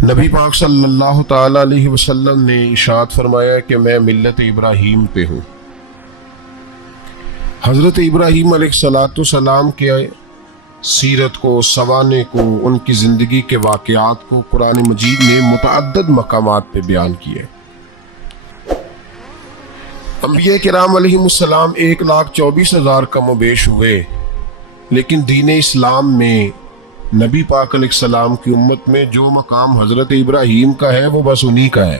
نبی پاک صلی اللہ تعالی علیہ وسلم نے ارشاد فرمایا کہ میں ملت ابراہیم پہ ہوں۔ حضرت ابراہیم علیہ السلام کے سیرت کو، سوانح کو، ان کی زندگی کے واقعات کو قرآن مجید نے متعدد مقامات پہ بیان کیے۔ انبیاء کرام علیہ السلام 1,24,000 کم و بیش ہوئے، لیکن دین اسلام میں نبی پاک علیہ السلام کی امت میں جو مقام حضرت ابراہیم کا ہے وہ بس انہی کا ہے۔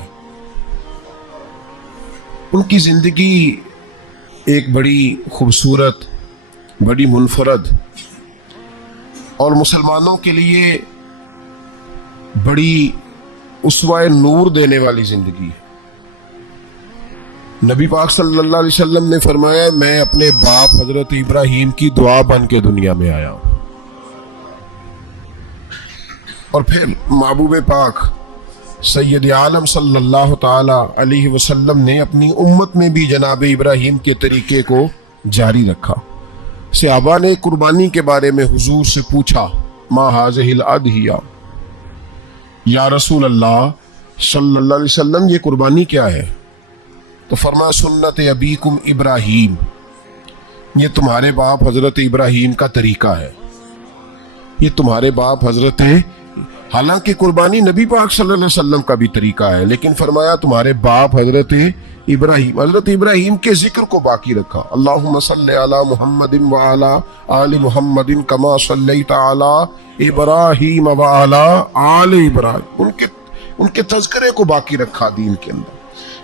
ان کی زندگی ایک بڑی خوبصورت، بڑی منفرد اور مسلمانوں کے لیے بڑی اسوہ نور دینے والی زندگی ہے۔ نبی پاک صلی اللہ علیہ وسلم نے فرمایا میں اپنے باپ حضرت ابراہیم کی دعا بن کے دنیا میں آیا ہوں۔ اور پھر محبوب پاک سید عالم صلی اللہ تعالی علیہ وسلم نے اپنی امت میں بھی جناب ابراہیم کے طریقے کو جاری رکھا۔ صحابہ نے قربانی کے بارے میں حضور سے پوچھا، ما ہذہ الاضحیہ، یا رسول اللہ صلی اللہ علیہ وسلم یہ قربانی کیا ہے؟ تو فرمایا سنت ابیکم ابراہیم، یہ تمہارے باپ حضرت ابراہیم کا طریقہ ہے، یہ تمہارے باپ حضرت، حالانکہ قربانی نبی پاک صلی اللہ علیہ وسلم کا بھی طریقہ ہے، لیکن فرمایا تمہارے باپ حضرت ابراہیم، حضرت ابراہیم کے ذکر کو باقی رکھا۔ اللہم صلی علی محمد وعلی آل محمد کما صلیت علی ابراہیم وعلی آل ابراہیم، ان کے تذکرے کو باقی رکھا دین کے اندر۔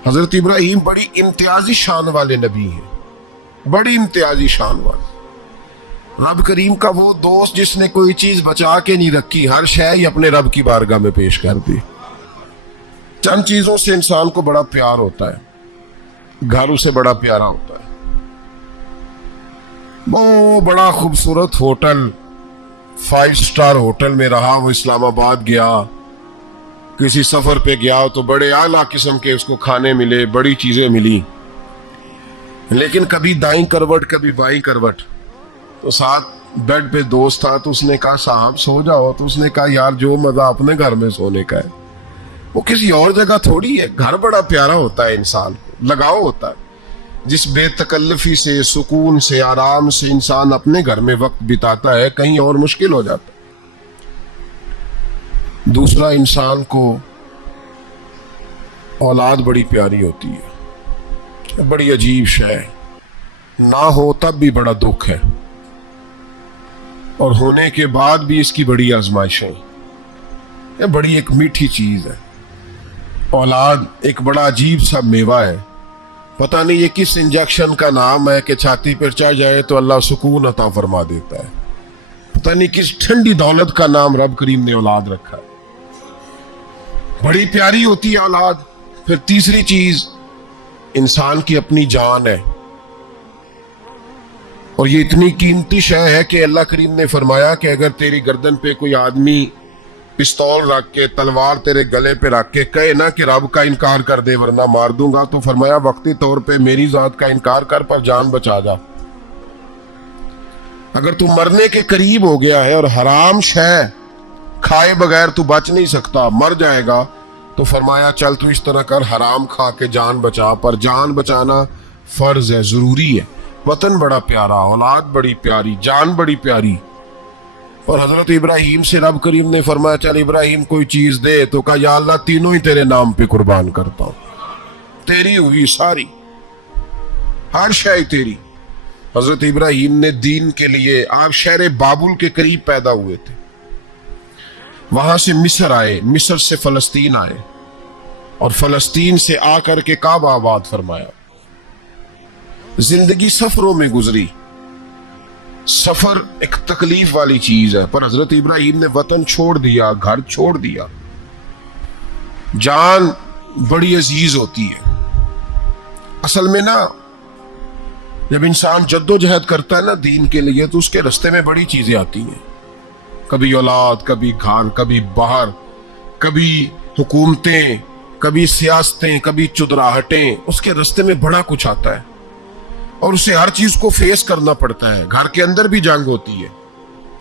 حضرت ابراہیم بڑی امتیازی شان والے نبی ہیں، بڑی امتیازی شان والے۔ رب کریم کا وہ دوست جس نے کوئی چیز بچا کے نہیں رکھی، ہر شے ہی اپنے رب کی بارگاہ میں پیش کر دی۔ چند چیزوں سے انسان کو بڑا پیار ہوتا ہے، گھر اسے بڑا پیارا ہوتا ہے، وہ بڑا خوبصورت ہوٹل، 5 سٹار ہوٹل میں رہا، وہ اسلام آباد گیا، کسی سفر پہ گیا تو بڑے اعلیٰ قسم کے اس کو کھانے ملے، بڑی چیزیں ملی، لیکن کبھی دائیں کروٹ کبھی بائیں کروٹ، تو ساتھ بیڈ پہ دوست تھا تو اس نے کہا صاحب سو جاؤ، تو اس نے کہا یار جو مزہ اپنے گھر میں سونے کا ہے وہ کسی اور جگہ تھوڑی ہے۔ گھر بڑا پیارا ہوتا ہے، انسان کو لگاؤ ہوتا ہے، جس بے تکلفی سے، سکون سے، آرام سے انسان اپنے گھر میں وقت بتاتا ہے، کہیں اور مشکل ہو جاتا ہے۔ دوسرا، انسان کو اولاد بڑی پیاری ہوتی ہے، بڑی عجیب شے، نہ ہو تب بھی بڑا دکھ ہے، اور ہونے کے بعد بھی اس کی بڑی آزمائشیں، یہ بڑی ایک میٹھی چیز ہے۔ اولاد ایک بڑا عجیب سا میوہ ہے، پتہ نہیں یہ کس انجیکشن کا نام ہے کہ چھاتی پر چڑھ جائے تو اللہ سکون عطا فرما دیتا ہے، پتہ نہیں کس ٹھنڈی دولت کا نام رب کریم نے اولاد رکھا ہے، بڑی پیاری ہوتی ہے اولاد۔ پھر تیسری چیز انسان کی اپنی جان ہے، اور یہ اتنی قیمتی شے ہے کہ اللہ کریم نے فرمایا کہ اگر تیری گردن پہ کوئی آدمی پستول رکھ کے، تلوار تیرے گلے پہ رکھ کے کہے نا کہ رب کا انکار کر دے ورنہ مار دوں گا، تو فرمایا وقتی طور پہ میری ذات کا انکار کر پر جان بچا جا۔ اگر تو مرنے کے قریب ہو گیا ہے اور حرام شے کھائے بغیر تو بچ نہیں سکتا، مر جائے گا، تو فرمایا چل تو اس طرح کر، حرام کھا کے جان بچا، پر جان بچانا فرض ہے، ضروری ہے۔ وطن بڑا پیارا، اولاد بڑی پیاری، جان بڑی پیاری۔ اور حضرت ابراہیم سے رب کریم نے فرمایا چل ابراہیم کوئی چیز دے، تو کہا یا اللہ تینوں ہی تیرے نام پہ قربان کرتا ہوں، تیری ہوئی ساری، ہر شے تیری۔ حضرت ابراہیم نے دین کے لیے، آپ شہر بابل کے قریب پیدا ہوئے تھے، وہاں سے مصر آئے، مصر سے فلسطین آئے، اور فلسطین سے آ کر کے کعبہ آباد فرمایا۔ زندگی سفروں میں گزری، سفر ایک تکلیف والی چیز ہے، پر حضرت ابراہیم نے وطن چھوڑ دیا، گھر چھوڑ دیا۔ جان بڑی عزیز ہوتی ہے اصل میں نا، جب انسان جد و جہد کرتا ہے نا دین کے لیے تو اس کے رستے میں بڑی چیزیں آتی ہیں، کبھی اولاد، کبھی گھر، کبھی باہر، کبھی حکومتیں، کبھی سیاستیں، کبھی چدراہٹیں، اس کے رستے میں بڑا کچھ آتا ہے اور اسے ہر چیز کو فیس کرنا پڑتا ہے۔ گھر کے اندر بھی جنگ ہوتی ہے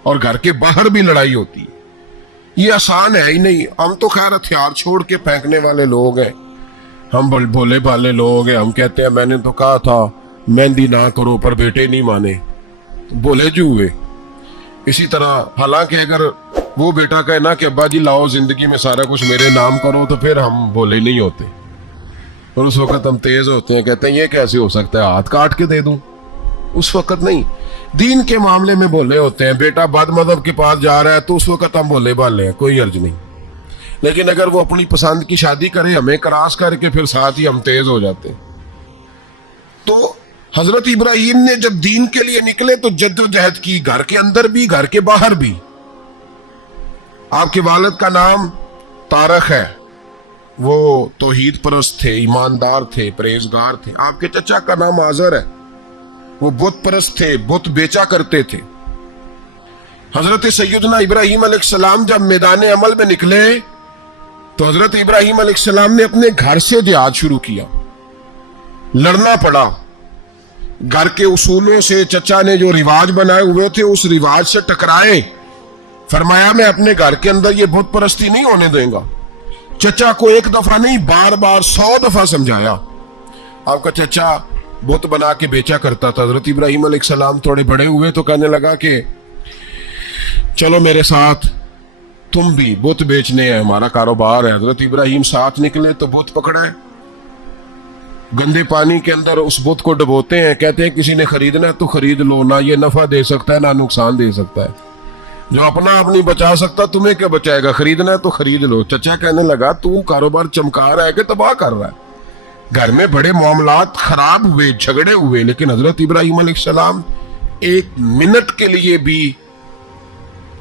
اور گھر کے باہر بھی لڑائی ہوتی ہے، یہ آسان ہے ہی نہیں. ہم تو خیر ہتھیار چھوڑ کے پھینکنے والے لوگ ہیں, ہم بھولے بھالے لوگ ہیں. ہم کہتے ہیں میں نے تو کہا تھا مہندی نہ کرو, پر بیٹے نہیں مانے, بولے جو ہوئے. اسی طرح حالانکہ اگر وہ بیٹا کہے نا کہ ابا جی لاؤ زندگی میں سارا کچھ میرے نام کرو, تو پھر ہم بولے نہیں ہوتے, اور اس وقت ہم تیز ہوتے ہیں, کہتے ہیں یہ کیسے ہو سکتا ہے, ہاتھ کاٹ کے دے دوں. اس وقت نہیں, دین کے معاملے میں بولے ہوتے ہیں. بیٹا بد مذہب کے پاس جا رہا ہے تو اس وقت ہم بولے بالے ہیں, کوئی عرض نہیں. لیکن اگر وہ اپنی پسند کی شادی کرے ہمیں کراس کر کے, پھر ساتھ ہی ہم تیز ہو جاتے ہیں. تو حضرت ابراہیم نے جب دین کے لیے نکلے تو جد و جہد کی, گھر کے اندر بھی گھر کے باہر بھی. آپ کے والد کا نام طارق ہے, وہ توحید پرست تھے, ایماندار تھے, پرہیزگار تھے. آپ کے چچا کا نام آزر ہے, وہ بت پرست تھے, بت بیچا کرتے تھے. حضرت سیدنا ابراہیم علیہ السلام جب میدان عمل میں نکلے تو حضرت ابراہیم علیہ السلام نے اپنے گھر سے جہاد شروع کیا. لڑنا پڑا, گھر کے اصولوں سے, چچا نے جو رواج بنائے ہوئے تھے اس رواج سے ٹکرائے. فرمایا میں اپنے گھر کے اندر یہ بت پرستی نہیں ہونے دیں گا. چچا کو ایک دفعہ نہیں بار بار 100 دفعہ سمجھایا. آپ کا چچا بت بنا کے بیچا کرتا تھا. حضرت ابراہیم علیہ السلام تھوڑے بڑے ہوئے تو کہنے لگا کہ چلو میرے ساتھ, تم بھی بت بیچنے ہیں, ہمارا کاروبار ہے. حضرت ابراہیم ساتھ نکلے تو بت پکڑے, گندے پانی کے اندر اس بت کو ڈبوتے ہیں. کہتے ہیں کسی نے خریدنا ہے تو خرید لو, نہ یہ نفع دے سکتا ہے نہ نقصان دے سکتا ہے. جو اپنا آپ نہیں بچا سکتا تمہیں کیا بچائے گا, خریدنا ہے تو خرید لو. چچا کہنے لگا تو کاروبار چمکا رہا ہے کہ تباہ کر رہا ہے. گھر میں بڑے معاملات خراب ہوئے, جھگڑے ہوئے, لیکن حضرت ابراہیم علیہ السلام ایک منٹ کے لیے بھی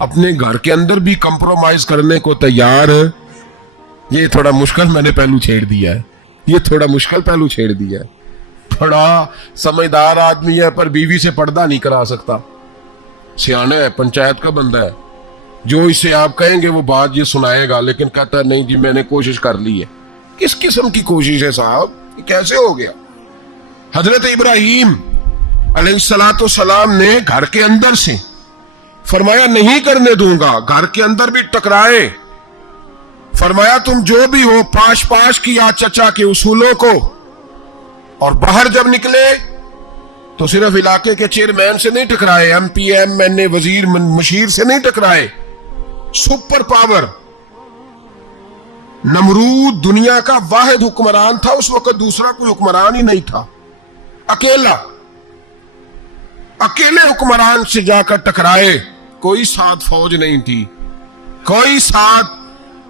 اپنے گھر کے اندر بھی کمپرومائز کرنے کو تیار. یہ تھوڑا مشکل میں نے پہلو چھیڑ دیا ہے, یہ تھوڑا مشکل پہلو چھیڑ دیا ہے. بڑا سمجھدار آدمی ہے پر بیوی سے پردہ نہیں کرا سکتا. سیانا ہے, پنچایت کا بندہ ہے, جو اسے آپ کہیں گے وہ بات یہ سنائے گا, لیکن کہتا ہے نہیں جی میں نے کوشش کر لی ہے. کس قسم کی کوشش ہے صاحب, یہ کیسے ہو گیا؟ حضرت ابراہیم علیہ السلام نے گھر کے اندر سے فرمایا نہیں کرنے دوں گا. گھر کے اندر بھی ٹکرائے, فرمایا تم جو بھی ہو پاش پاش کیا چچا کے اصولوں کو. اور باہر جب نکلے تو صرف علاقے کے چیئرمین سے نہیں ٹکرائے, ایم پی ایم این اے وزیر مشیر سے نہیں ٹکرائے. سپر پاور نمرود دنیا کا واحد حکمران تھا اس وقت, دوسرا کوئی حکمران ہی نہیں تھا, اکیلے حکمران سے جا کر ٹکرائے. کوئی ساتھ فوج نہیں تھی, کوئی ساتھ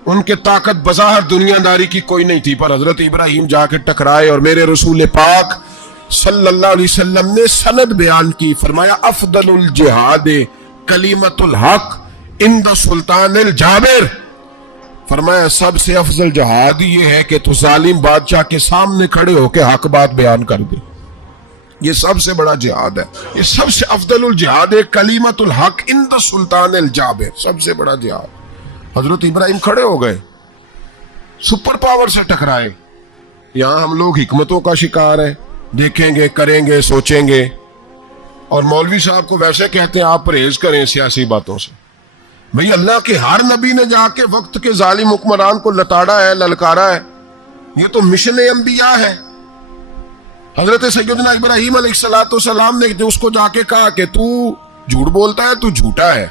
ان کے طاقت بظاہر دنیا داری کی کوئی نہیں تھی, پر حضرت ابراہیم جا کے ٹکرائے. اور میرے رسول پاک صلی اللہ علیہ وسلم نے سند بیان کی, فرمایا افضل الجہاد کلمۃ الحق عند سلطان الجابر. فرمایا سب سے افضل جہاد یہ ہے کہ تو ظالم بادشاہ کے سامنے کھڑے ہو کے حق بات بیان کر دے. یہ سب سے بڑا جہاد ہے, یہ سب سے افضل الجہاد ہے کلمۃ الحق عند سلطان الجابر, سب سے بڑا جہاد. حضرت ابراہیم کھڑے ہو گئے, سپر پاور سے ٹکرائے. یہاں ہم لوگ حکمتوں کا شکار ہیں, دیکھیں گے, کریں گے, سوچیں گے, اور مولوی صاحب کو ویسے کہتے ہیں آپ پرہیز کریں سیاسی باتوں سے. بھئی اللہ کے ہر نبی نے جا کے وقت کے ظالم حکمران کو لتاڑا ہے, للکارا ہے. یہ تو مشن انبیاء ہے. حضرت سیدنا ابراہیم علیہ السلام نے جو اس کو جا کے کہا کہ تو جھوٹ بولتا ہے, تو جھوٹا ہے,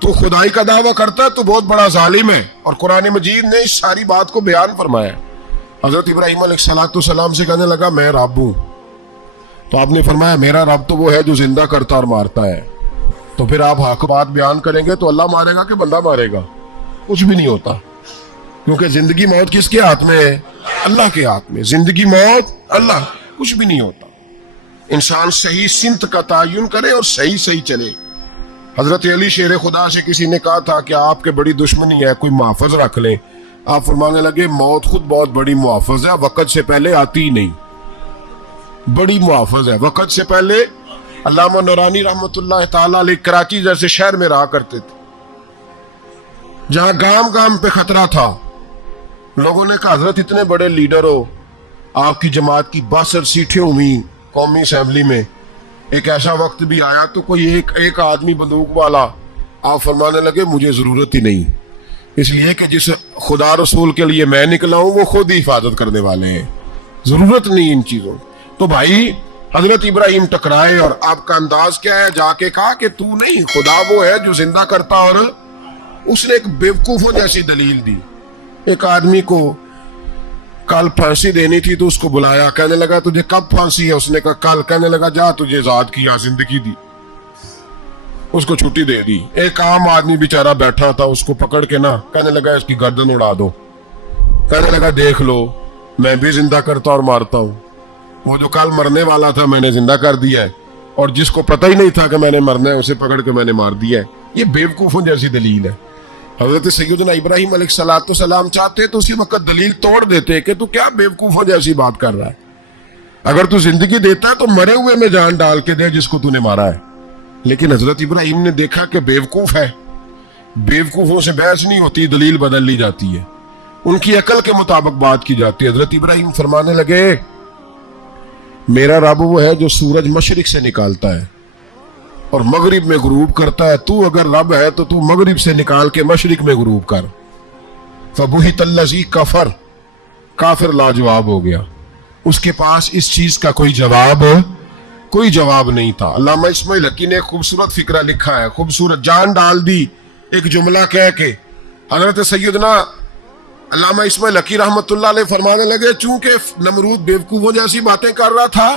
تو خدائی کا دعویٰ کرتا ہے, تو بہت بڑا ظالم ہے. اور قرآن مجید نے اس ساری بات کو بیان فرمایا. حضرت ابراہیم علیہ السلام سے کہنے لگا میں رب ہوں. تو آپ نے فرمایا میرا رب تو وہ ہے جو زندہ کرتا اور مارتا ہے. تو پھر آپ حق بات بیان کریں گے تو اللہ مارے گا کہ بندہ مارے گا؟ کچھ بھی نہیں ہوتا, کیونکہ زندگی موت کس کے ہاتھ میں ہے؟ اللہ کے ہاتھ میں. زندگی موت اللہ, کچھ بھی نہیں ہوتا. انسان صحیح سمت کا تعین کرے اور صحیح چلے. حضرت علی شیر خدا سے کسی نے کہا تھا کہ آپ کے بڑی دشمنی ہے, کوئی محافظ رکھ لیں. آپ فرمانے لگے موت خود بہت بڑی محافظ ہے, وقت سے پہلے آتی ہی نہیں. بڑی محافظ ہے, وقت سے پہلے. علامہ نورانی رحمت اللہ تعالی علیہ کراچی جیسے شہر میں رہا کرتے تھے, جہاں گام پہ خطرہ تھا. لوگوں نے کہا حضرت اتنے بڑے لیڈر ہو, آپ کی جماعت کی 62 سیٹیں ہوئی قومی اسمبلی میں, ایک ایسا وقت بھی آیا تو کوئی ایک آدمی بندوق والا آپ فرمانے لگے مجھے ضرورت ہی نہیں، اس لیے کہ جس خدا رسول کے لیے میں نکلا ہوں وہ خود ہی حفاظت کرنے والے ہیں، ضرورت نہیں ان چیزوں۔ تو بھائی حضرت ابراہیم ٹکرائے اور آپ کا انداز کیا ہے؟ جا کے کہا کہ تو نہیں، خدا وہ ہے جو زندہ کرتا، اور اس نے ایک بیوقوفوں جیسی دلیل دی۔ ایک آدمی کو کل پھانسی دینی تھی تو اس کو بلایا، کہنے لگا تجھے کب پھانسی ہے؟ اس نے کہا کل۔ کہنے لگا جا تجھے ذات کیا، زندگی دی، اس کو چھٹی دے دی۔ ایک عام آدمی بیچارہ بیٹھا تھا، اس کو پکڑ کے نا کہنے لگا اس کی گردن اڑا دو، کہنے لگا دیکھ لو میں بھی زندہ کرتا اور مارتا ہوں، وہ جو کل مرنے والا تھا میں نے زندہ کر دیا ہے، اور جس کو پتہ ہی نہیں تھا کہ میں نے مرنا ہے اسے پکڑ کے میں نے مار دیا ہے۔ یہ بیوقوفوں جیسی دلیل ہے۔ حضرت سیدنا ابراہیم علیہ السلام چاہتے تو اسی وقت دلیل توڑ دیتے کہ تو کیا بیوقوفوں جیسی بات کر رہا ہے، اگر تو زندگی دیتا ہے تو مرے ہوئے میں جان ڈال کے دے جس کو تو نے مارا ہے۔ لیکن حضرت ابراہیم نے دیکھا کہ بیوقوف ہے، بیوقوفوں سے بحث نہیں ہوتی، دلیل بدل لی جاتی ہے، ان کی عقل کے مطابق بات کی جاتی ہے۔ حضرت ابراہیم فرمانے لگے میرا رب وہ ہے جو سورج مشرق سے نکالتا ہے اور مغرب میں غروب کرتا ہے، تو اگر رب ہے تو تو مغرب سے نکال کے مشرق میں غروب کر۔ فبہت الذی کفر، کافر لاجواب ہو گیا، اس کے پاس اس چیز کا کوئی جواب نہیں تھا۔ علامہ اسماعیل حقی نے ایک خوبصورت فقرہ لکھا ہے، خوبصورت جان ڈال دی ایک جملہ کہہ کے۔ حضرت سیدنا علامہ اسماعیل حقی رحمت اللہ علیہ فرمانے لگے چونکہ نمرود بیوقوفوں جیسی باتیں کر رہا تھا،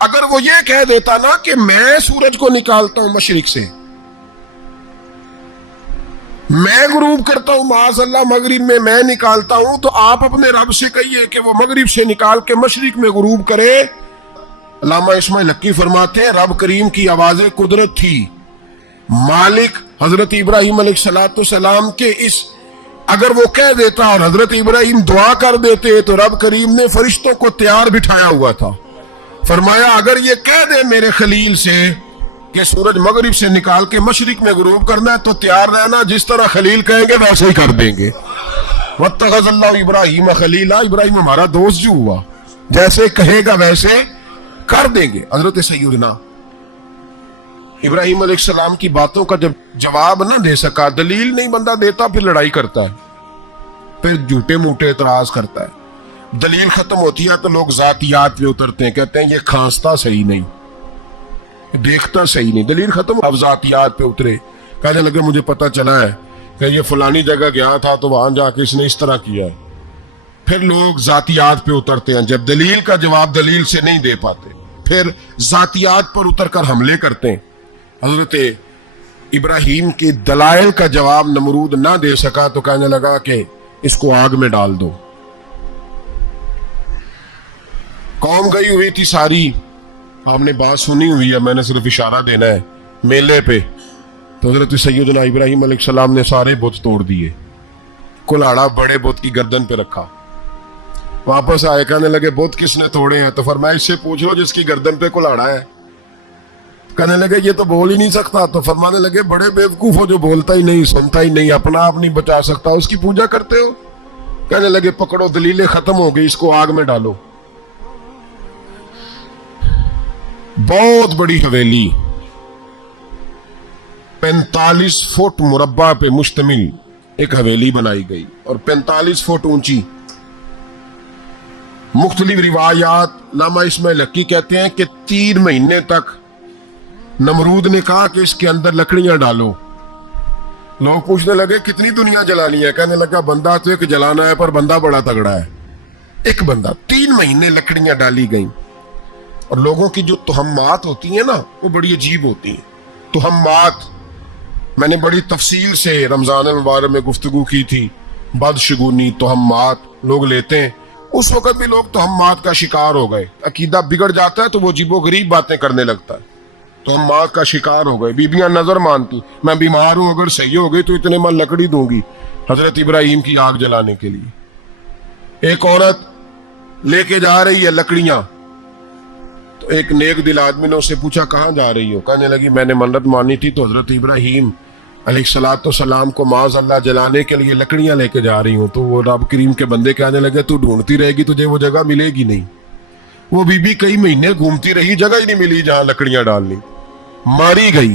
اگر وہ یہ کہہ دیتا نا کہ میں سورج کو نکالتا ہوں مشرق سے، میں غروب کرتا ہوں معاذ اللہ مغرب میں نکالتا ہوں، تو آپ اپنے رب سے کہیے کہ وہ مغرب سے نکال کے مشرق میں غروب کرے۔ علامہ اسماعیل حقی فرماتے ہیں رب کریم کی آواز قدرت تھی، مالک حضرت ابراہیم علیہ السلام کے اس اگر وہ کہہ دیتا اور حضرت ابراہیم دعا کر دیتے تو رب کریم نے فرشتوں کو تیار بٹھایا ہوا تھا، فرمایا اگر یہ کہہ دے میرے خلیل سے کہ سورج مغرب سے نکال کے مشرق میں غروب کرنا ہے تو تیار رہنا، جس طرح خلیل کہیں گے ویسے ہی کر دیں گے۔ واتخذ اللہ ابراہیم خلیلا، ابراہیم ہمارا دوست جو ہوا، جیسے کہے گا ویسے کر دیں گے۔ حضرت سیدنا ابراہیم علیہ السلام کی باتوں کا جب جواب نہ دے سکا، دلیل نہیں بندہ دیتا، پھر لڑائی کرتا ہے، پھر جھوٹے موٹے اعتراض کرتا ہے۔ دلیل ختم ہوتی ہے تو لوگ ذاتیات پہ اترتے ہیں، کہتے ہیں یہ کھانستا صحیح نہیں، دیکھتا صحیح نہیں، دلیل ختم، اب ذاتیات پہ اترے، کہنے لگے مجھے پتہ چلا ہے کہ یہ فلانی جگہ گیا تھا تو وہاں جا کے اس نے اس طرح کیا ہے۔ پھر لوگ ذاتیات پہ اترتے ہیں، جب دلیل کا جواب دلیل سے نہیں دے پاتے پھر ذاتیات پر اتر کر حملے کرتے ہیں۔ حضرت ابراہیم کے دلائل کا جواب نمرود نہ دے سکا تو کہنے لگا کہ اس کو آگ میں ڈال دو۔ قوم گئی ہوئی تھی ساری، آپ نے بات سنی ہوئی ہے، میں نے صرف اشارہ دینا ہے، میلے پہ تو حضرت سیدنا ابراہیم علیہ السلام نے سارے بت توڑ دیے، کلاڑا بڑے بت کی گردن پہ رکھا، واپس آئے کہنے لگے بت کس نے توڑے ہیں؟ تو فرمایا اس سے پوچھ لو جس کی گردن پہ کلاڑا ہے۔ کہنے لگے یہ تو بول ہی نہیں سکتا، تو فرمانے لگے بڑے بیوقوف ہو جو بولتا ہی نہیں، سنتا ہی نہیں، اپنا آپ نہیں بچا سکتا، اس کی پوجا کرتے ہو؟ کہنے لگے پکڑو دلیلیں ختم ہو گئی، اس کو آگ میں ڈالو۔ بہت بڑی حویلی 45 فٹ مربع پہ مشتمل ایک حویلی بنائی گئی اور 45 فٹ اونچی۔ مختلف روایات، علامہ اسماعیل حقی کہتے ہیں کہ 3 مہینے تک نمرود نے کہا کہ اس کے اندر لکڑیاں ڈالو۔ لوگ پوچھنے لگے کتنی دنیا جلانی ہے؟ کہنے لگا بندہ تو ایک جلانا ہے پر بندہ بڑا تگڑا ہے، ایک بندہ۔ 3 مہینے لکڑیاں ڈالی گئیں، اور لوگوں کی جو تہمات ہوتی ہیں نا وہ بڑی عجیب ہوتی ہیں۔ تہمات میں نے بڑی تفصیل سے رمضان المبارک میں گفتگو کی تھی، بدشگونی تہمات لوگ لیتے ہیں، اس وقت بھی لوگ تہمات کا شکار ہو گئے، عقیدہ بگڑ جاتا ہے تو وہ عجیب و غریب باتیں کرنے لگتا ہے، تہمات کا شکار ہو گئے۔ بیبیاں نظر مانتی، میں بیمار ہوں اگر صحیح ہو گئی تو اتنے من لکڑی دوں گی حضرت ابراہیم کی آگ جلانے کے لیے۔ ایک عورت لے کے جا رہی ہے لکڑیاں، تو ایک نیک دل آدمی نے اس سے پوچھا کہاں جا رہی ہو؟ کہنے لگی میں نے منت مانی تھی تو حضرت ابراہیم علیہ السلام کو معاذ اللہ جلانے کے لیے لکڑیاں لے کے جا رہی ہوں۔ تو وہ رب کریم کے بندے کہنے لگے تو ڈھونڈتی رہے گی تجھے وہ جگہ ملے گی نہیں۔ وہ بی بی کئی مہینے گھومتی رہی، جگہ ہی نہیں ملی جہاں لکڑیاں ڈالنی، ماری گئی۔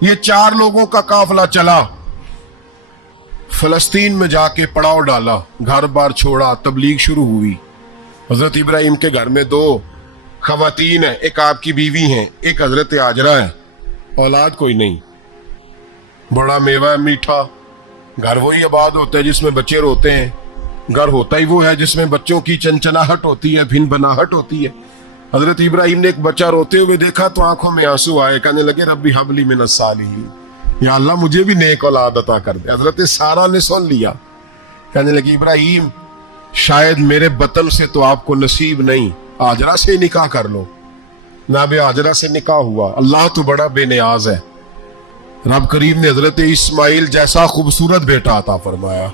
یہ 4 لوگوں کا قافلہ چلا، فلسطین میں جا کے پڑاؤ ڈالا، گھر بار چھوڑا، تبلیغ شروع ہوئی۔ حضرت ابراہیم کے گھر میں 2 خواتین ہیں، ایک آپ کی بیوی ہیں، ایک حضرت ہاجرہ ہے، اولاد کوئی نہیں، بڑا میوہ ہے میٹھا۔ گھر وہی آباد ہوتا ہے جس میں بچے روتے ہیں، گھر ہوتا ہی وہ ہے جس میں بچوں کی چنچناہٹ ہوتی ہے، بھن بناہٹ ہوتی ہے۔ حضرت ابراہیم نے ایک بچہ روتے ہوئے دیکھا تو آنکھوں میں آنسو آئے، کہنے لگے ربی حب لی من الصالحین، یا اللہ مجھے بھی نیک اولاد عطا کر دے۔ حضرت سارہ نے سن لیا، کہنے لگی ابراہیم شاید میرے بطن سے تو آپ کو نصیب نہیں، ہاجرہ سے نکاح کر لو۔ جناب ہاجرہ سے نکاح ہوا۔ اللہ تو بڑا بے نیاز ہے، رب کریم نے حضرت اسماعیل جیسا خوبصورت بیٹا عطا فرمایا۔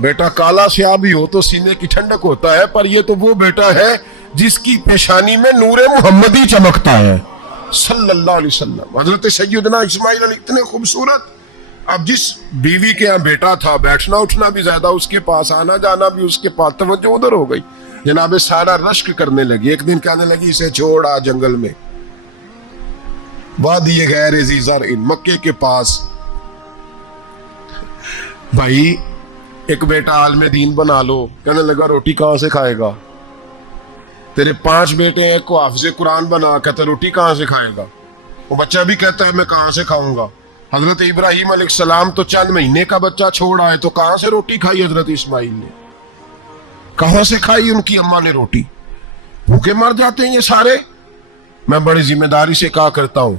بیٹا کالا سیاہ بھی ہو تو سینے کی ٹھنڈک ہوتا ہے، پر یہ تو وہ بیٹا ہے جس کی پیشانی میں نور محمدی چمکتا ہے صلی اللہ علیہ وسلم۔ حضرت سیدنا اسماعیل علیہ اتنے خوبصورت، اب جس بیوی کے یہاں بیٹا تھا بیٹھنا اٹھنا بھی زیادہ اس کے پاس، آنا جانا بھی اس کے پاس، توجہ ادھر ہو گئی۔ جناب سارہ رشک کرنے لگی، ایک دن کہنے لگی اسے چھوڑ آ جنگل میں، وادی غیر ذی زرع مکے کے پاس۔ بھائی ایک بیٹا عالم دین بنا لو، کہنے لگا روٹی کہاں سے کھائے گا؟ تیرے 5 بیٹے ہیں، کو حافظ قرآن بنا، کہتا روٹی کہاں سے کھائے گا؟ وہ بچہ بھی کہتا ہے میں کہاں سے کھاؤں گا؟ حضرت ابراہیم علیہ السلام تو چند مہینے کا بچہ چھوڑ آئے، تو کہاں سے روٹی کھائی حضرت اسماعیل نے؟ کہاں سے کھائی ان کی اماں نے روٹی؟ بھوکے مر جاتے ہیں یہ سارے۔ میں بڑی ذمہ داری سے کہا کرتا ہوں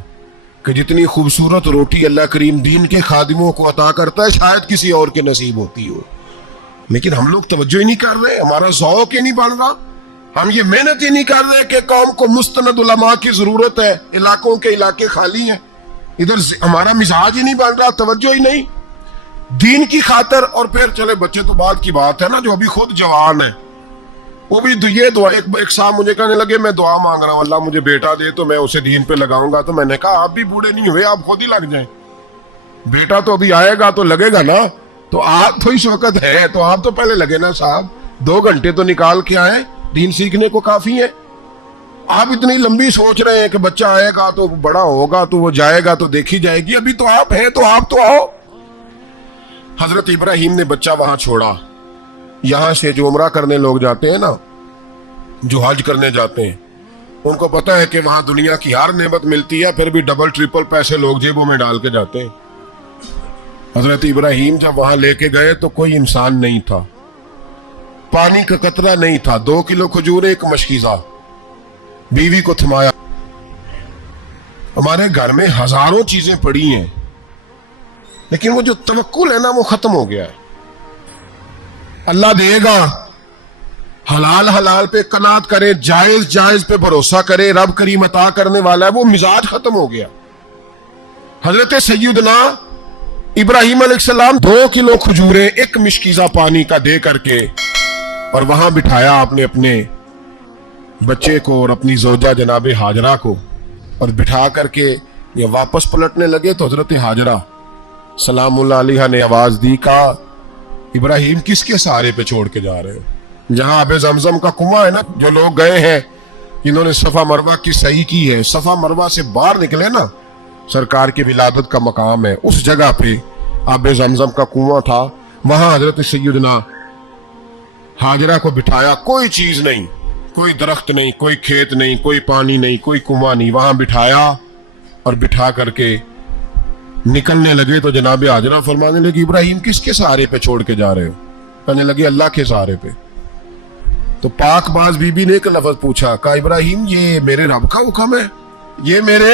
کہ جتنی خوبصورت روٹی اللہ کریم دین کے خادموں کو عطا کرتا ہے شاید کسی اور کے نصیب ہوتی ہو، لیکن ہم لوگ توجہ ہی نہیں کر رہے، ہمارا ذوق ہی نہیں بڑھ رہا، ہم یہ محنت ہی نہیں کر رہے کہ قوم کو مستند علماء کی ضرورت ہے، علاقوں کے علاقے خالی ہیں، ادھر ہمارا مزاج ہی نہیں بن رہا، توجہ ہی نہیں دین کی خاطر۔ اور پھر چلے بچے تو بعد کی بات ہے نا، جو ابھی خود جوان ہے وہ بھی یہ دعا، ایک صاحب مجھے کہنے لگے میں دعا مانگ رہا ہوں اللہ مجھے بیٹا دے تو میں اسے دین پہ لگاؤں گا، تو میں نے کہا آپ بھی بوڑھے نہیں ہوئے، آپ خود ہی لگ جائیں، بیٹا تو ابھی آئے گا تو لگے گا نا، تو آپ تو اس وقت ہے تو آپ تو پہلے لگے نا صاحب، 2 گھنٹے تو نکال کے آئے، دین سیکھنے کو کافی ہے۔ آپ اتنی لمبی سوچ رہے ہیں کہ بچہ آئے گا تو بڑا ہوگا تو وہ جائے گا تو دیکھی جائے گی، ابھی تو آپ ہیں تو آپ تو آؤ۔ حضرت ابراہیم نے بچہ وہاں چھوڑا۔ یہاں سے جو عمرہ کرنے لوگ جاتے ہیں نا، جو حج کرنے جاتے ہیں، ان کو پتا ہے کہ وہاں دنیا کی ہر نعمت ملتی ہے، پھر بھی ڈبل ٹرپل پیسے لوگ جیبوں میں ڈال کے جاتے ہیں۔ حضرت ابراہیم جب وہاں لے کے گئے تو کوئی انسان نہیں تھا، پانی کا قطرہ نہیں تھا، 2 کلو کھجور، 1 مشکیزہ، بیوی کو تھمایا۔ ہمارے گھر میں ہزاروں چیزیں پڑی ہیں، لیکن وہ جو توکل ہے نا وہ ختم ہو گیا ہے۔ اللہ دے گا، حلال حلال پہ قناعت کرے، جائز جائز پہ بھروسہ کرے، رب کریم عطا کرنے والا ہے، وہ مزاج ختم ہو گیا۔ حضرت سیدنا ابراہیم علیہ السلام 2 کلو کھجوریں 1 مشکیزہ پانی کا دے کر کے اور وہاں بٹھایا آپ نے اپنے بچے کو اور اپنی زوجہ جناب ہاجرہ کو، اور بٹھا کر کے یہ واپس پلٹنے لگے تو حضرت ہاجرہ سلام اللہ علیہ نے آواز دی، کہا ابراہیم کس کے سہارے پہ چھوڑ کے جا رہے ہو؟ جہاں آب زمزم کا کنواں ہے نا، جو لوگ گئے ہیں جنہوں نے صفا مروہ کی صحیح کی ہے، صفا مروہ سے باہر نکلے نا، سرکار کی ولادت کا مقام ہے، اس جگہ پہ آب زمزم کا کنواں تھا، وہاں حضرت سیدنا ہاجرہ کو بٹھایا، کوئی چیز نہیں، کوئی درخت نہیں، کوئی کھیت نہیں، کوئی پانی نہیں، کوئی کنواں نہیں، وہاں بٹھایا اور بٹھا کر کے نکلنے لگے تو جناب ہاجرہ فرمانے لگی ابراہیم کس کے سہارے پہ چھوڑ کے جا رہے ہو؟ کہنے لگے اللہ کے سہارے پہ۔ تو پاک باز بی بی نے ایک لفظ پوچھا، کہا ابراہیم یہ میرے رب کا حکم ہے، یہ میرے،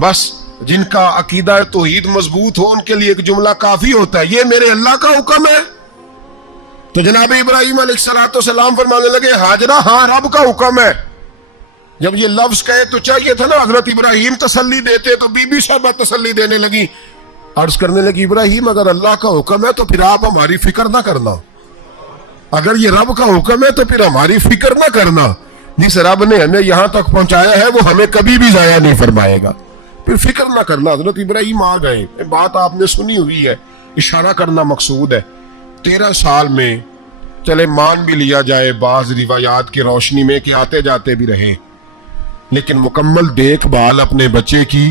بس جن کا عقیدہ توحید مضبوط ہو ان کے لیے ایک جملہ کافی ہوتا ہے، یہ میرے اللہ کا حکم ہے۔ تو جناب ابراہیم علیہ السلام فرمانے لگے ہاجرہ ہاں رب کا حکم ہے۔ جب یہ لفظ کہے تو چاہیے تھا نا حضرت ابراہیم تسلی دیتے، تو بی بی صاحبہ تسلی دینے لگی، عرض کرنے لگی ابراہیم اگر اللہ کا حکم ہے تو پھر آپ ہماری فکر نہ کرنا، اگر یہ رب کا حکم ہے تو پھر ہماری فکر نہ کرنا، جس رب نے ہمیں یہاں تک پہنچایا ہے وہ ہمیں کبھی بھی ضائع نہیں فرمائے گا، پھر فکر نہ کرنا۔ حضرت ابراہیم آ گئے، بات آپ نے سنی ہوئی ہے، اشارہ کرنا مقصود ہے۔ 13 سال میں چلے مان بھی لیا جائے بعض روایات کی روشنی میں کہ آتے جاتے بھی رہے، لیکن مکمل دیکھ بھال اپنے بچے کی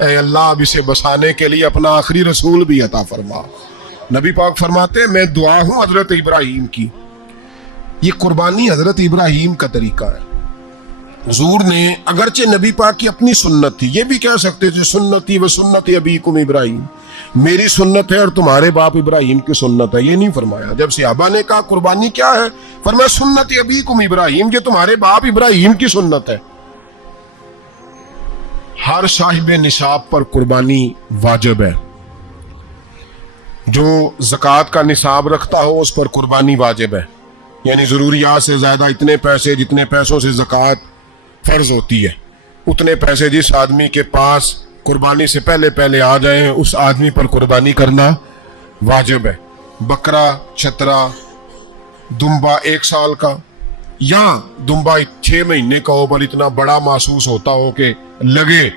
اے اللہ اب اسے بسانے کے لیے اپنا آخری رسول بھی عطا فرما۔ نبی پاک فرماتے ہیں میں دعا ہوں حضرت ابراہیم کی۔ یہ قربانی حضرت ابراہیم کا طریقہ ہے۔ حضور نے اگرچہ نبی پاک کی اپنی سنت تھی، یہ بھی کہہ سکتے تھے سنتی و سنت ابیکم ابراہیم، میری سنت ہے اور تمہارے باپ ابراہیم کی سنت ہے، یہ نہیں فرمایا۔ جب صحابہ نے کہا قربانی کیا ہے، فرمایا سنت ابیکم ابراہیم، جو تمہارے باپ ابراہیم کی سنت ہے۔ ہر صاحب نصاب پر قربانی واجب ہے۔ جو زکوٰۃ کا نصاب رکھتا ہو اس پر قربانی واجب ہے، یعنی ضروریات سے زیادہ اتنے پیسے جتنے پیسوں سے زکوٰۃ فرض ہوتی ہے، اتنے پیسے جس آدمی کے پاس قربانی سے پہلے آ جائیں اس آدمی پر قربانی کرنا واجب ہے۔ بکرا، چترا، دمبا 1 سال کا یا دمبا 6 مہینے کا ہو پر اتنا بڑا محسوس ہوتا ہو کہ لگے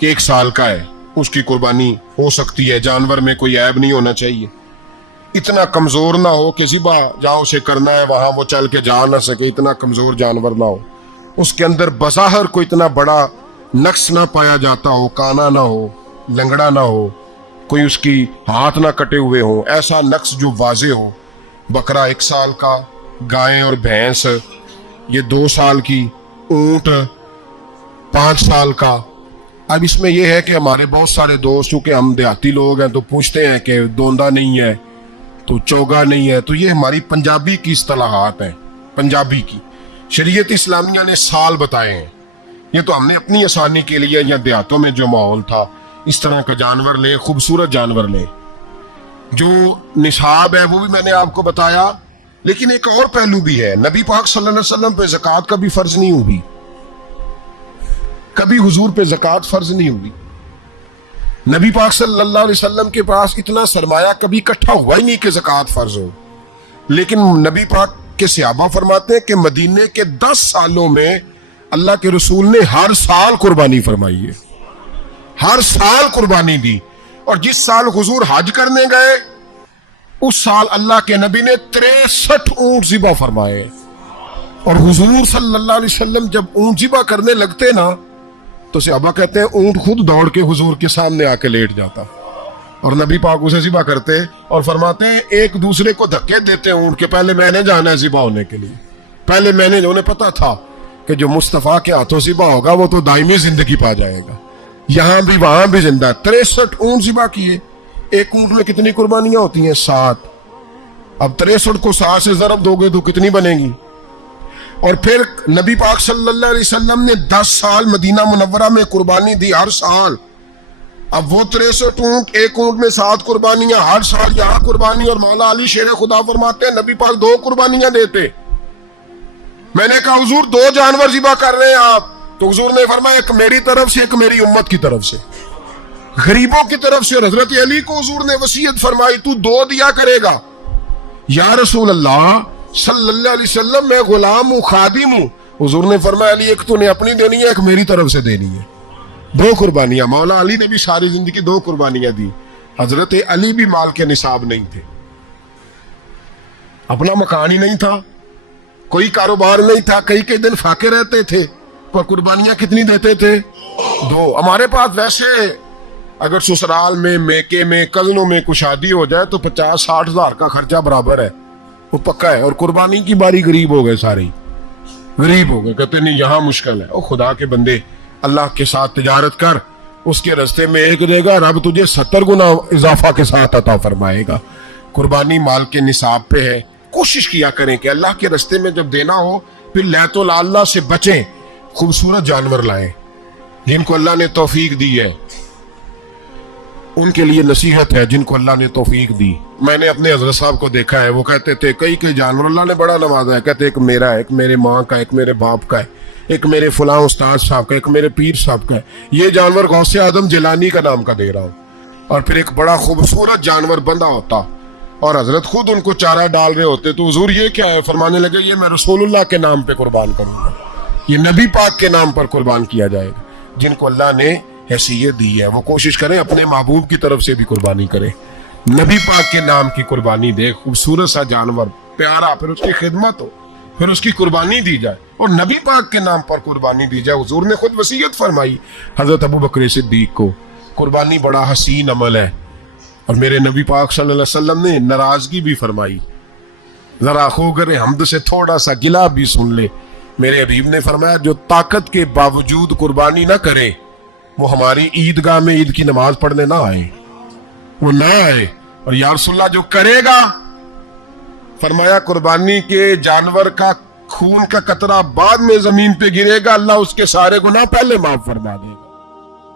کہ 1 سال کا ہے، اس کی قربانی ہو سکتی ہے۔ جانور میں کوئی عیب نہیں ہونا چاہیے، اتنا کمزور نہ ہو کہ ذبح جہاں اسے کرنا ہے وہاں وہ چل کے جا نہ سکے، اتنا کمزور جانور نہ ہو، اس کے اندر بظاہر کوئی اتنا بڑا نقص نہ پایا جاتا ہو، کانا نہ ہو، لنگڑا نہ ہو، کوئی اس کی ہاتھ نہ کٹے ہوئے ہوں، ایسا نقص جو واضح ہو۔ بکرا 1 سال کا، گائیں اور بھینس یہ 2 سال کی، اونٹ 5 سال کا۔ اب اس میں یہ ہے کہ ہمارے بہت سارے دوست چونکہ ہم دیہاتی لوگ ہیں تو پوچھتے ہیں کہ دوندا نہیں ہے تو چوگا نہیں ہے، تو یہ ہماری پنجابی کی اصطلاحات ہیں، پنجابی کی۔ شریعت اسلامیہ نے سال بتائے ہیں، یہ تو ہم نے اپنی آسانی کے لیے، یا دیہاتوں میں جو ماحول تھا اس طرح کا جانور لے، خوبصورت جانور لے۔ جو نصاب ہے وہ بھی میں نے آپ کو بتایا، لیکن ایک اور پہلو بھی ہے۔ نبی پاک صلی اللہ علیہ وسلم پہ زکوٰۃ کا بھی فرض نہیں ہوئی، کبھی حضور پہ زکوٰۃ فرض نہیں ہوئی۔ نبی پاک صلی اللہ علیہ وسلم کے پاس اتنا سرمایہ کبھی اکٹھا ہوا ہی نہیں کہ زکوٰۃ فرض ہو، لیکن نبی پاک کے صحابہ فرماتے ہیں کہ مدینے کے 10 سالوں میں اللہ کے رسول نے ہر سال قربانی فرمائی ہے، ہر سال قربانی دی۔ اور جس سال حضور حج کرنے گئے اس سال اللہ کے نبی نے 63 اونٹ ذبح فرمائے، اور حضور صلی اللہ علیہ وسلم جب اونٹ ذبح کرنے لگتے نا تو صحابہ کہتے ہیں اونٹ خود دوڑ کے حضور کے سامنے آ کے لیٹ جاتا، اور نبی پاک اسے ذبح کرتے اور فرماتے ہیں ایک دوسرے کو دھکے دیتے اونٹ کے، پہلے میں نے جانا ہے ذبح ہونے کے لیے، پہلے میں نے، انہیں پتا تھا کہ جو مصطفیٰ کے ہاتھوں ذبح ہوگا وہ تو دائمی زندگی پا جائے گا، یہاں بھی وہاں بھی زندہ۔ 63 اونٹ ذبح کیے۔ ایک اونٹ میں کتنی قربانیاں ہوتی ہیں؟ 7۔ اب 63 کو 7 سے ضرب دو گے تو کتنی بنے گی؟ اور پھر نبی پاک صلی اللہ علیہ وسلم نے 10 سال مدینہ منورہ میں قربانی دی، ہر سال۔ اب وہ 63 اونٹ، ایک اونٹ میں 7 قربانیاں، ہر سال یہاں قربانی۔ اور مولا علی شیر خدا فرماتے ہیں نبی پاک 2 قربانیاں دیتے۔ میں نے کہا حضور 2 جانور ذبح کر رہے ہیں آپ، تو حضور نے فرمایا ایک میری طرف سے، ایک میری امت کی طرف سے، غریبوں کی طرف سے۔ اور حضرت علی کو حضور نے وصیت فرمائی تو 2 دیا کرے گا۔ یا رسول اللہ صلی اللہ علیہ وسلم میں غلام ہوں، خادم ہوں۔ حضور نے فرمایا علی ایک تو نے اپنی دینی ہے، ایک میری طرف سے دینی ہے۔ 2 قربانیاں۔ مولا علی نے بھی ساری زندگی 2 قربانیاں دی۔ حضرت علی بھی مال کے نصاب نہیں تھے، اپنا مکان ہی نہیں تھا، کوئی کاروبار نہیں تھا، کئی دن فاقے رہتے تھے، پر قربانیاں کتنی دیتے تھے؟ 2۔ ہمارے پاس ویسے اگر سسرال میں، میکے میں، کزنوں میں کچھ شادی ہو جائے تو 50-60 ہزار کا خرچہ برابر ہے، وہ پکا ہے۔ اور قربانی کی باری غریب ہو گئے، سارے غریب ہو گئے، کہتے نہیں یہاں مشکل ہے۔ او خدا کے بندے، اللہ کے ساتھ تجارت کر، اس کے رستے میں 1 دے گا، رب تجھے 70 گنا اضافہ کے ساتھ عطا فرمائے گا۔ قربانی مال کے نصاب پہ ہے۔ کوشش کیا کریں کہ اللہ کے رستے میں جب دینا ہو پھر لیت اللہ سے بچیں، خوبصورت جانور لائیں۔ جن کو اللہ نے توفیق دی ہے ان کے لیے نصیحت ہے، جن کو اللہ نے توفیق دی۔ میں نے اپنے حضرت صاحب کو دیکھا ہے، وہ کہتے تھے کئی جانور اللہ نے بڑا نوازا ہے، کہتے ایک میرا ہے، ایک میرے ماں کا، ایک میرے باپ کا ہے، ایک میرے فلاں استاد صاحب کا، ایک میرے پیر صاحب کا ہے۔ یہ جانور غوث اعظم جیلانی کا نام کا دے رہا ہوں۔ اور پھر ایک بڑا خوبصورت جانور بندہ ہوتا اور حضرت خود ان کو چارہ ڈال رہے ہوتے، تو حضور یہ کیا ہے؟ فرمانے لگے یہ میں رسول اللہ کے نام پہ قربان کروں گا، یہ نبی پاک کے نام پر قربان کیا جائے گا۔ جن کو اللہ نے حیثیت دی ہے وہ کوشش کریں اپنے محبوب کی طرف سے بھی قربانی کریں، نبی پاک کے نام کی قربانی دے، خوبصورت سا جانور پیارا، پھر اس کی خدمت ہو، پھر اس کی قربانی دی جائے، اور نبی پاک کے نام پر قربانی دی جائے۔ حضور نے خود وصیت فرمائی حضرت ابو بکر صدیق کو قربانی بڑا حسین عمل ہے، اور میرے نبی پاک صلی اللہ علیہ وسلم نے ناراضگی بھی فرمائی۔ ذرا خوگر حمد سے تھوڑا سا گلا بھی سن لے، میرے حبیب نے فرمایا جو طاقت کے باوجود قربانی نہ کرے وہ ہماری عیدگاہ میں عید کی نماز پڑھنے نہ آئے، وہ نہ آئے۔ اور یا رسول اللہ جو کرے گا، فرمایا قربانی کے جانور کا خون کا قطرہ بعد میں زمین پہ گرے گا، اللہ اس کے سارے گناہ پہلے معاف فرما دے گا۔